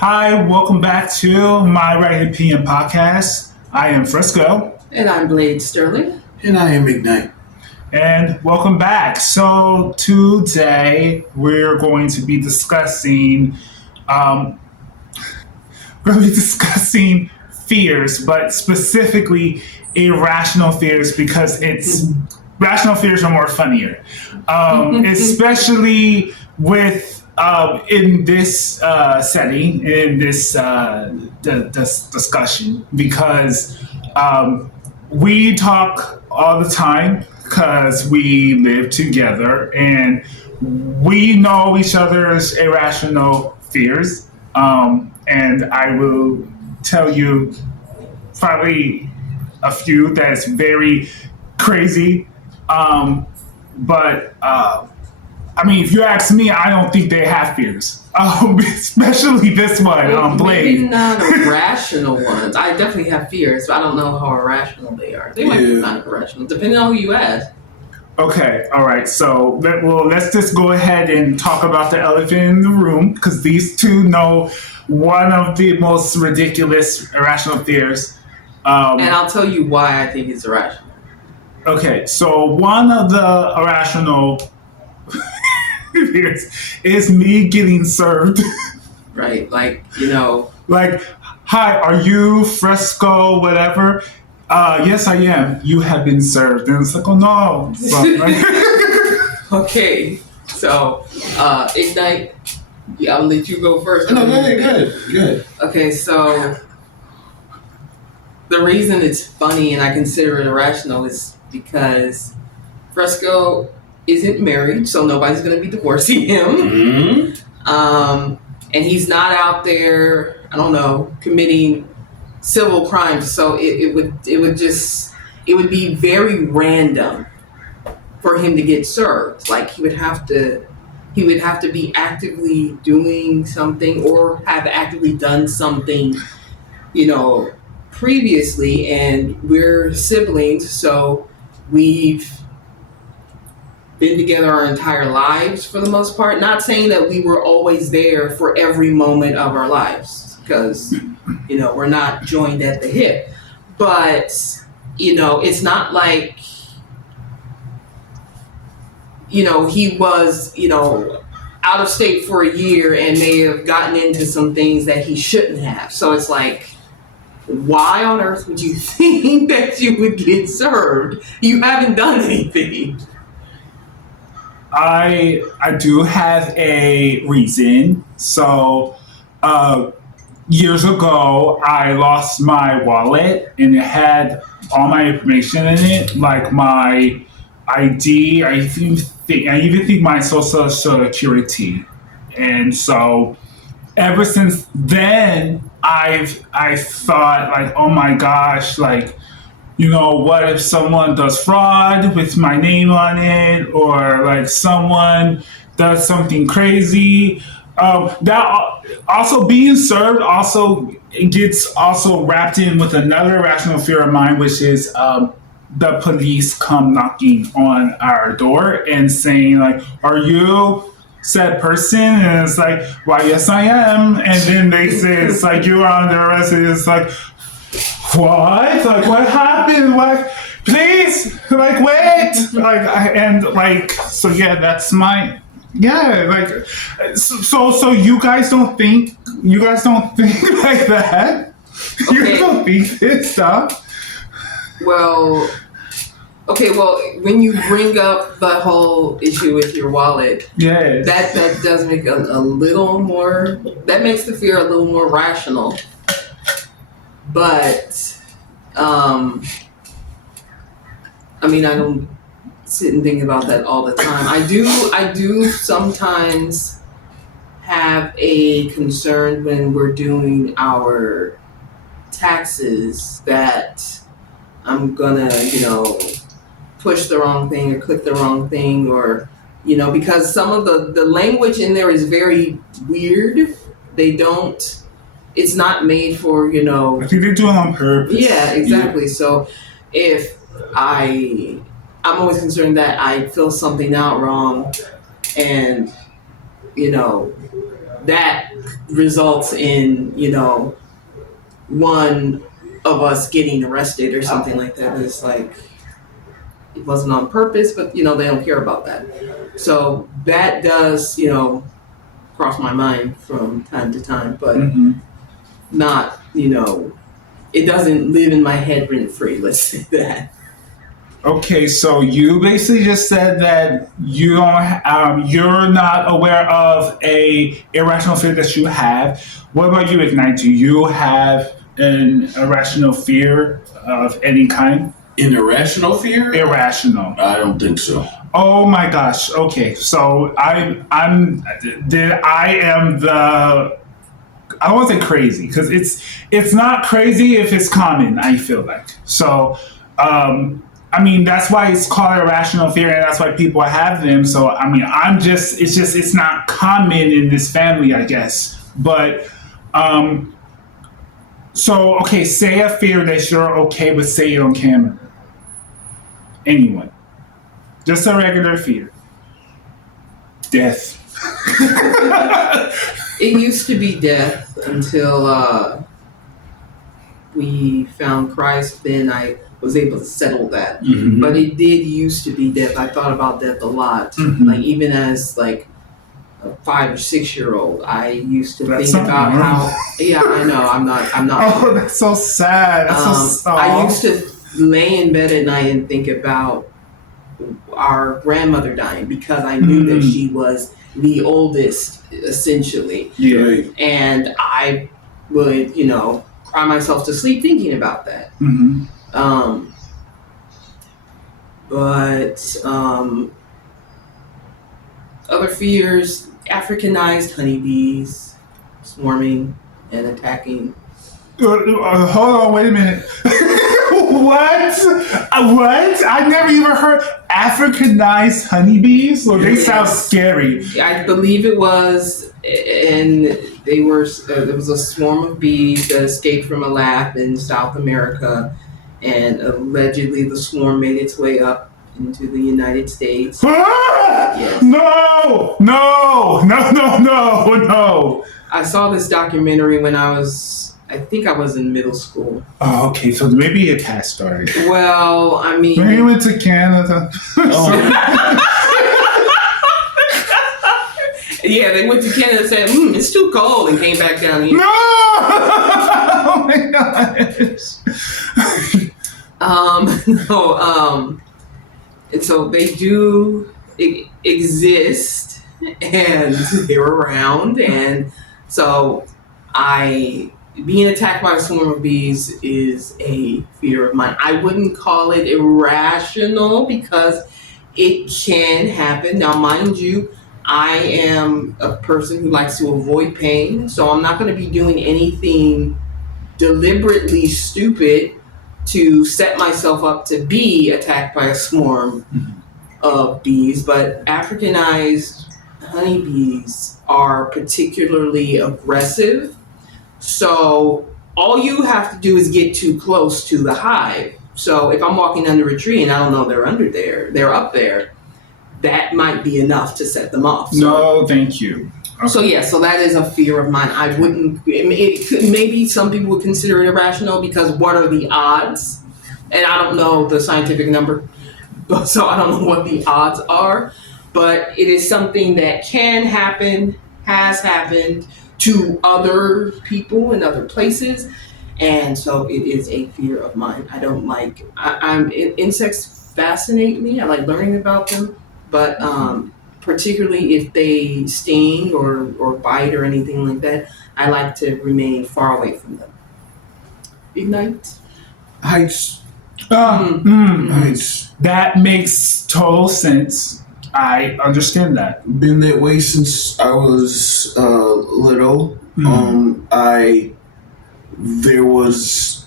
Hi, welcome back to my Raggedy PM podcast. I am Fresco, And I'm Blade Sterling. And I am Ignite. and welcome back. So today we're going to be um, discussing fears, but specifically irrational fears because it's rational fears are more funnier, especially with in this setting, in this discussion, because we talk all the time because we live together and we know each other's irrational fears. And I will tell you probably a few that's very crazy. But I mean, if you ask me, I don't think they have fears. Especially this one, Maybe Blade. not irrational ones. I definitely have fears, but I don't know how irrational they are. They might be kind of irrational, depending on who you ask. Okay, all right. So, let's just go ahead and talk about the elephant in the room because these two know one of the most ridiculous irrational fears. And I'll tell you why I think it's irrational. Okay, so one of the irrational fears is me getting served. Right? Like, hi, are you Fresco, whatever? Yes, I am. You have been served. And it's like, oh no. So, Okay. So, Ignite, I'll let you go first. No, good. Okay, so the reason it's funny and I consider it irrational is because Fresco isn't married, so nobody's going to be divorcing him. Mm-hmm. And he's not out there, I don't know, committing civil crimes. So it would be very random for him to get served. Like he would have to be actively doing something or have actively done something, previously. And we're siblings, so we've been together our entire lives for the most part. Not saying that we were always there for every moment of our lives, because we're not joined at the hip. But it's not like he was out of state for a year and may have gotten into some things that he shouldn't have. So it's like, why on earth would you think that you would get served? You haven't done anything. I do have a reason. So, years ago, I lost my wallet and it had all my information in it, like my ID. I even think my social security. And so, ever since then, I've thought like, oh my gosh, like, what if someone does fraud with my name on it, or like someone does something crazy? That also being served also gets also wrapped in with another irrational fear of mine, which is the police come knocking on our door and saying like, "Are you said person?" And it's like, "Why, yes, I am." And then they say it's like you're under arrest. And it's like, what? Like, what happened? Like, please, like, wait. So yeah, that's my, yeah, like, so you guys don't think like that? Okay. You don't think this stuff? Well, okay, when you bring up the whole issue with your wallet, Yeah. that does make a little more, that makes the fear a little more rational. But, I don't sit and think about that all the time. I do sometimes have a concern when we're doing our taxes that I'm gonna, push the wrong thing or click the wrong thing, or, because some of the language in there is very weird. It's not made for, I think they do it on purpose. Yeah, exactly. Yeah. So if I'm always concerned that I fill something out wrong and, that results in, one of us getting arrested or something like that. It's like, it wasn't on purpose, but, they don't care about that. So that does, cross my mind from time to time, but not, it doesn't live in my head rent free, let's say that. Okay, so you basically just said that you don't, you're not aware of a irrational fear that you have. What about you, Ignite? Do you have an irrational fear of any kind? An irrational fear? Irrational. I don't think so. Oh my gosh. Okay, so I am the. I don't want to say crazy because it's not crazy if it's common. I feel like so. That's why it's called irrational fear, and that's why people have them. So, it's not common in this family, I guess. But, okay, say a fear that you're okay with saying on camera. Anyone. Just a regular fear. Death. It used to be death until we found Christ. Then I was able to settle that. Mm-hmm. But it did used to be death. I thought about death a lot. Mm-hmm. Like even as like a 5 or 6 year old, I used to That's think about how. Yeah, I know. I'm not. Oh, that's so sad. That's so sad. I used to lay in bed at night and think about our grandmother dying because I knew that she was the oldest, essentially. Yeah. And I would, cry myself to sleep thinking about that. Mm-hmm. Other fears, Africanized honeybees swarming and attacking. Hold on, wait a minute. What? What? I never even heard Africanized honeybees. Well, they sound scary. I believe it was, and they were. There was a swarm of bees that escaped from a lab in South America, and allegedly the swarm made its way up into the United States. Yes. No! I saw this documentary when I think I was in middle school. Oh, okay, so maybe it has started. Well, Maybe we went to Canada. Yeah, they went to Canada and said, it's too cold, and came back down here. No! Oh my gosh. And so they do exist, and they're around, and so being attacked by a swarm of bees is a fear of mine. I wouldn't call it irrational because it can happen. Now, mind you, I am a person who likes to avoid pain, so I'm not going to be doing anything deliberately stupid to set myself up to be attacked by a swarm of bees. But Africanized honeybees are particularly aggressive. So all you have to do is get too close to the hive. So if I'm walking under a tree and I don't know they're under there, they're up there, that might be enough to set them off. So, no, thank you. Okay. So that is a fear of mine. I wouldn't, maybe some people would consider it irrational because what are the odds? And I don't know the scientific number, so I don't know what the odds are, but it is something that can happen, has happened to other people in other places, and so it is a fear of mine. I don't like, insects fascinate me. I like learning about them, but particularly if they sting or bite or anything like that, I like to remain far away from them. Ignite? Heights. Heights. That makes total sense. I understand that. Been that way since I was little. There was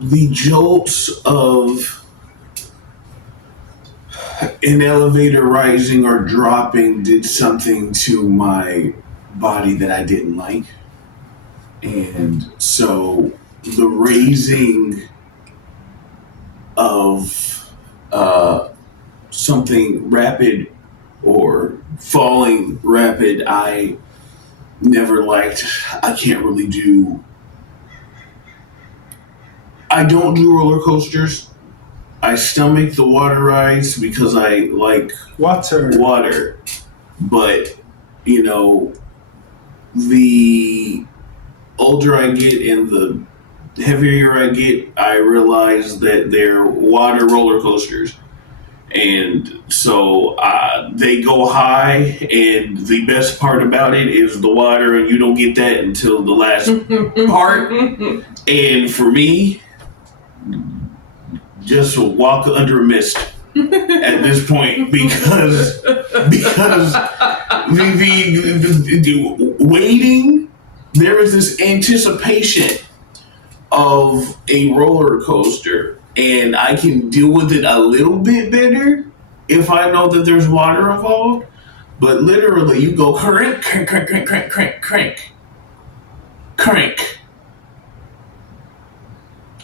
the jolts of an elevator rising or dropping did something to my body that I didn't like. And so the raising of something rapid or falling rapid, I never liked. I can't really do. I don't do roller coasters. I stomach the water rides because I like water. But, you know, the older I get and the heavier I get, I realize that they're water roller coasters. And so they go high, and the best part about it is the water, and you don't get that until the last part. And for me, just walk under a mist at this point because the waiting, there is this anticipation of a roller coaster, and I can deal with it a little bit better if I know that there's water involved. But literally, you go crank, crank, crank, crank, crank, crank, crank, crank.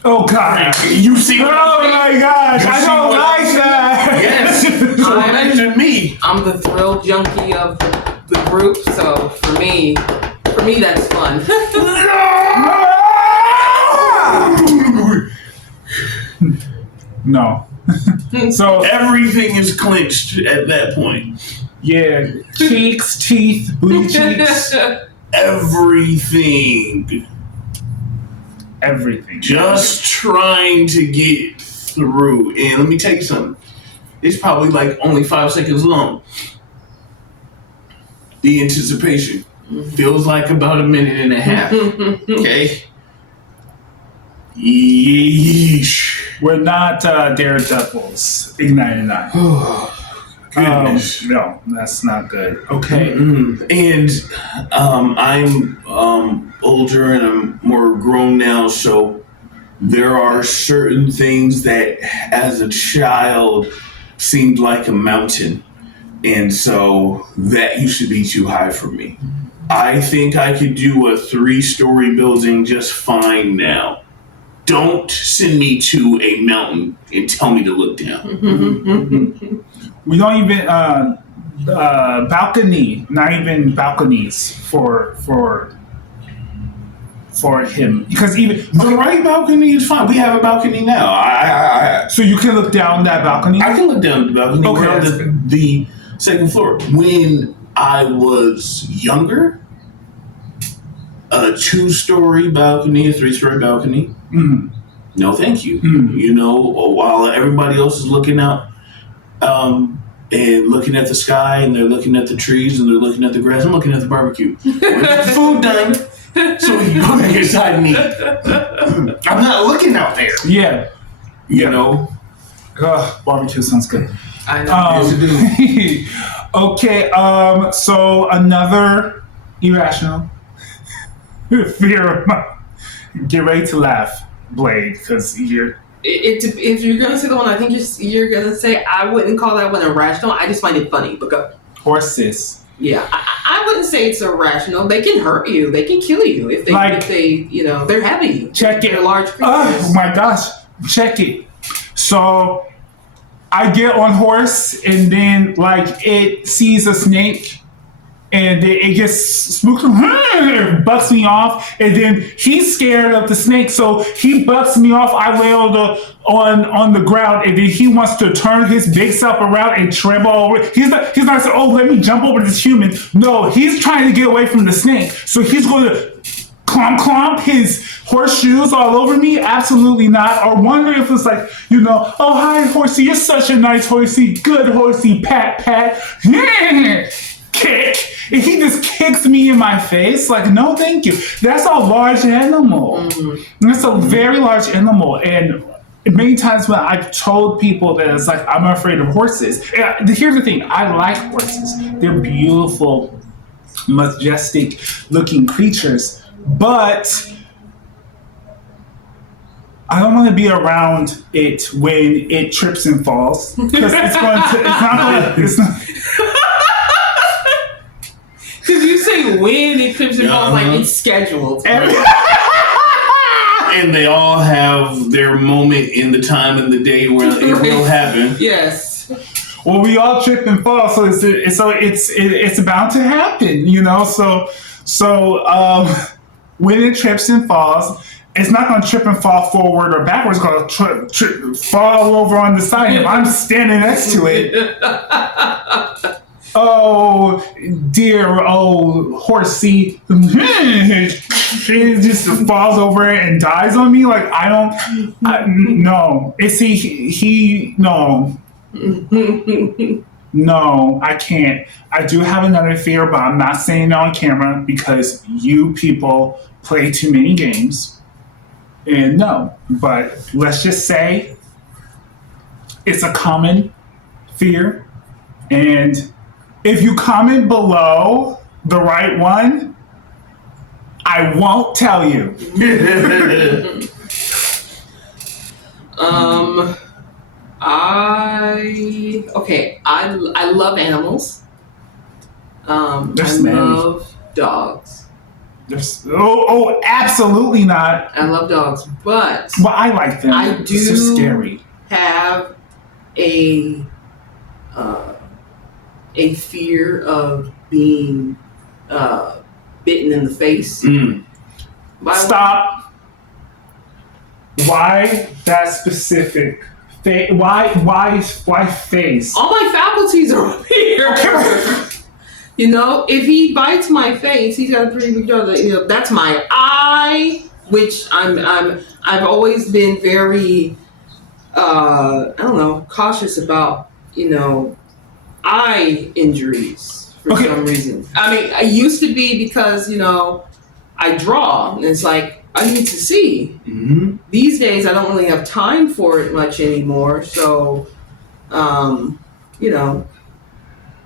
Oh God! You see? Oh my gosh! I don't like that. Yes. So imagine me. I'm the thrill junkie of the group, so for me that's fun. No. So everything is clenched at that point. Yeah, cheeks, teeth, booty cheeks, everything. Just trying to get through. And let me tell you something. It's probably like only 5 seconds long. The anticipation feels like about a minute and a half. Okay? Yeesh. We're not daredevils. Ignited. Goodness. No, that's not good. Okay. And I'm older and I'm more grown now, so there are certain things that as a child seemed like a mountain. And so that used to be too high for me. I think I could do a 3-story building just fine now. Don't send me to a mountain and tell me to look down. We don't even balcony, not even balconies for him, because even the right balcony is fine. We have a balcony now. So you can look down that balcony. I can look down the balcony. Okay, We're on the second floor. When I was younger, a 2-story balcony, a 3-story balcony. No, thank you. You know, while everybody else is looking out and looking at the sky, and they're looking at the trees, and they're looking at the grass, I'm looking at the barbecue. Where's the food done? So we can go back inside and eat. I'm not looking out there. Yeah. You know? Barbecue sounds good. I know. Yes, it do. Okay, so another irrational fear. Get ready to laugh, Blade, because you're... If you're going to say the one I think you're going to say, I wouldn't call that one irrational. I just find it funny. Because horses. Yeah, I wouldn't say it's irrational. They can hurt you. They can kill you if they you know, they're heavy. Check it. They're large creatures. Oh my gosh. Check it. So I get on horse, and then like it sees a snake, and it gets spooked, bucks me off, and then he's scared of the snake, so he bucks me off. I lay on the ground, and then he wants to turn his big self around and tremble over. He's not saying, "Oh, let me jump over this human." No, he's trying to get away from the snake, so he's going to clomp his horseshoes all over me. Absolutely not. Or wonder if it's like, you know, "Oh, hi, horsey, you're such a nice horsey, good horsey, pat, kick." And he just kicks me in my face. Like, no, thank you. That's a large animal. That's a very large animal. And many times when I've told people that it's like, I'm afraid of horses. And here's the thing. I like horses. They're beautiful, majestic looking creatures. But I don't want to be around it when it trips and falls. Because it's not. Because you say when it trips and falls, like it's scheduled. And they all have their moment in the time and the day where it will happen. Yes. Well, we all trip and fall, so it's bound to happen, you know. So So when it trips and falls, it's not going to trip and fall forward or backwards. It's going to fall over on the side. If I'm standing next to it, oh dear, oh horsey, she just falls over and dies on me. Like no. It's no. No, I can't. I do have another fear, but I'm not saying it on camera because you people play too many games. And no, but let's just say it's a common fear. And if you comment below the right one, I won't tell you. I love animals. I love dogs. Absolutely not. I love dogs, but I like them. I do They're so scary. Have a fear of being bitten in the face. Stop. Why that specific? Why face? All my faculties are up here. Okay. You know, if he bites my face, he's got a pretty big jaw. You know, that's my eye, which I've always been very cautious about, eye injuries for some reason. I mean, I used to be because, I draw and it's like I need to see. Mm-hmm. These days I don't really have time for it much anymore. So,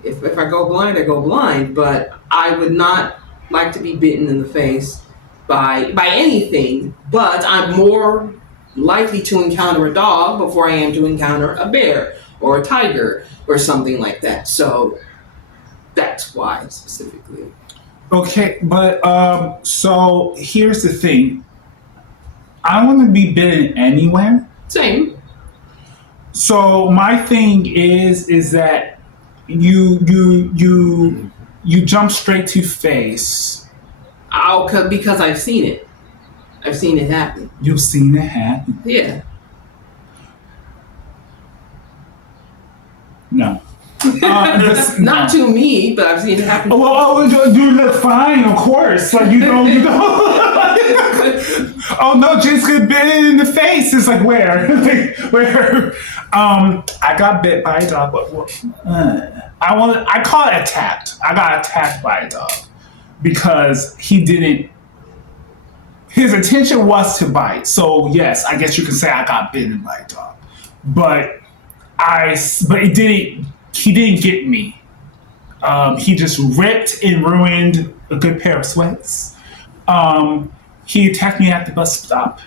if I go blind, I go blind. But I would not like to be bitten in the face by anything. But I'm more likely to encounter a dog before I am to encounter a bear or a tiger or something like that. So that's why specifically. Okay, but so here's the thing. I want to be bitten anywhere. Same. So my thing is that you jump straight to face. Because I've seen it. I've seen it happen. You've seen it happen? Yeah. No. Not to me, but I've seen it happen. Well, you look fine, of course. Like you don't. Oh no, just get bitten in the face. It's like where? Where? I got bit by a dog, but I call it attacked. I got attacked by a dog because he didn't. His intention was to bite. So yes, I guess you can say I got bitten by a dog, but it didn't. He didn't get me. He just ripped and ruined a good pair of sweats. He attacked me at the bus stop.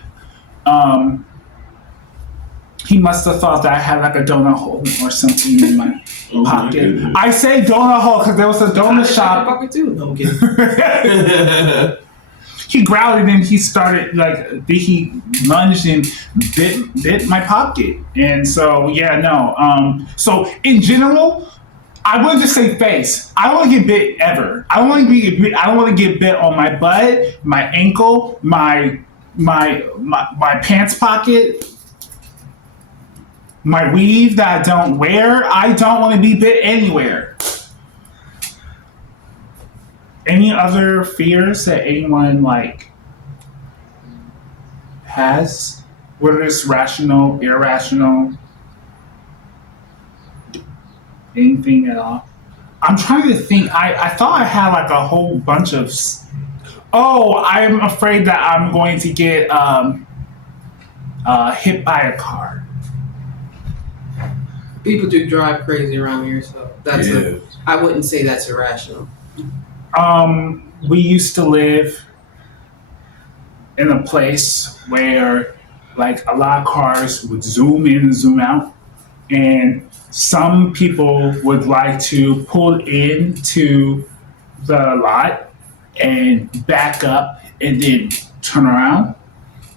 He must have thought that I had like a donut hole or something in my pocket. I say donut hole because there was a donut shop. Pocket too. No, I'm kidding. He growled and he started he lunged and bit my pocket. And so so in general, I wouldn't just say face. I don't want to get bit ever. I don't want to get bit on my butt, my ankle, my pants pocket, my weave that I don't wear. I don't want to be bit anywhere. Any other fears that anyone has? Whether it's rational, irrational, anything at all? I'm trying to think. I thought I had a whole bunch of. I'm afraid that I'm going to get hit by a car. People do drive crazy around here, so I wouldn't say that's irrational. We used to live in a place where a lot of cars would zoom in and zoom out, and some people would like to pull into the lot and back up and then turn around.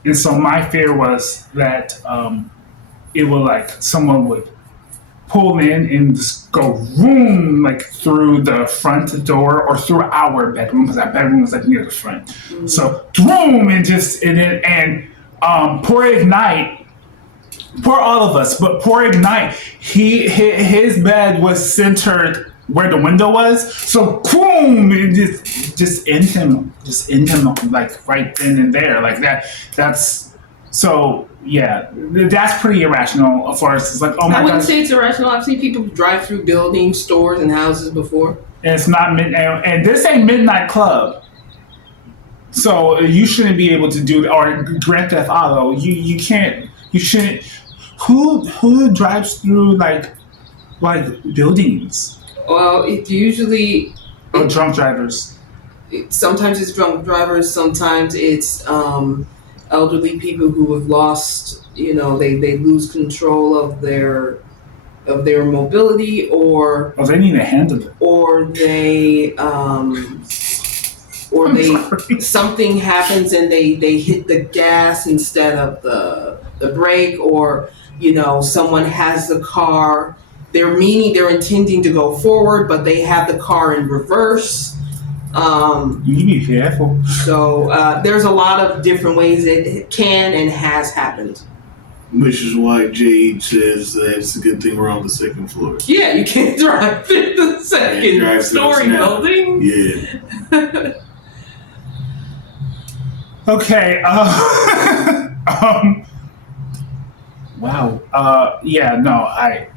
And so my fear was that it would someone would pull in and just go boom, like through the front door or through our bedroom, because our bedroom was like near the front. So boom, and poor Ignite, poor all of us, but poor Ignite, his bed was centered where the window was, so boom, it just end him like right then and there, like that. That's so. Yeah, that's pretty irrational as far as it's like, oh my I wouldn't gosh. say it's irrational. I've seen people drive through buildings, stores, and houses before. And it's not midnight, and this ain't midnight club, so you shouldn't be able to do, or Grand Theft Auto. You can't. You shouldn't. Who drives through like buildings? Well, it usually Or drunk drivers. sometimes it's drunk drivers, sometimes it's elderly people who have lost, they lose control of their mobility, or They need to handle it. or they something happens and they hit the gas instead of the brake, or someone has the car, they're intending to go forward but they have the car in reverse. You need to be careful. So there's a lot of different ways it can and has happened. Which is why Jade says that it's a good thing we're on the second floor. Yeah, you can't drive through the second story building. Yeah. Okay. Wow. Yeah. No. I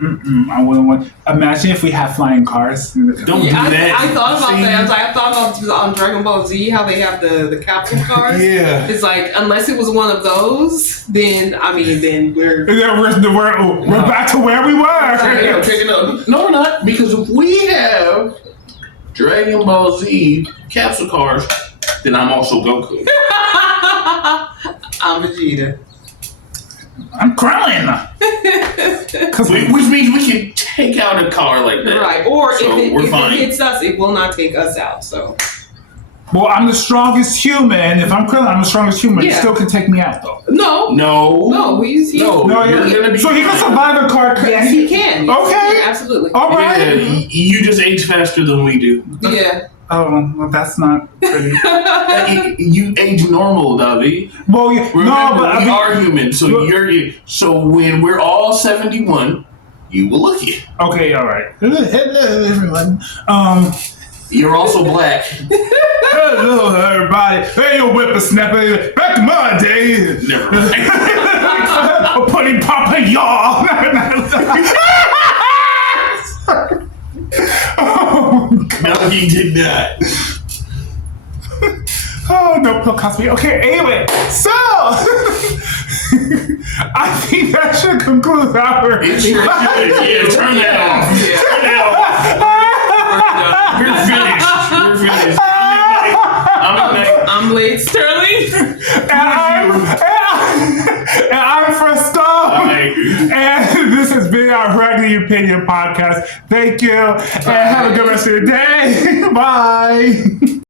wouldn't want. Imagine if we had flying cars. Don't do that. I thought about See? that. I thought about on Dragon Ball Z how they have the capsule cars. Yeah. It's like, unless it was one of those, then we're We're back to where we were. Check it out. No, we're not, because if we have Dragon Ball Z capsule cars, then I'm also Goku. I'm Vegeta. I'm crying. Which means we can take out a car like that. Right. Or So if we're it fine. hits us, it will not take us out. So Well, I'm the strongest human. If I'm Krillin, I'm the strongest human. It Yeah. still can take me out, though. No. no, he's No. No, You're gonna be so he can survive a car crash. Yes, he can. Yes, Okay. yeah, absolutely. All Yeah, right. you just age faster than we do. Yeah. Oh, well, that's not pretty. You age normal, Davi. Well, yeah, Remember, no, but I we mean, are human, so so when we're all 71, you will look it. okay, all right. Hello, everyone. You're also black. Hello, everybody. Hey, you whippersnapper. Back in my day. Never mind. Putting Papa y'all. Oh, No, he did not. oh, no, Bill Cosby. Okay, anyway, so I think that should conclude our. It sure should. Yeah, turn that off. Yeah. Turn that off. We're finished. We're finished. I'm Blade Sterling. And I'm Fresco. And this has been our Raggedy Opinion podcast. Thank you. And have a good rest of your day. Bye.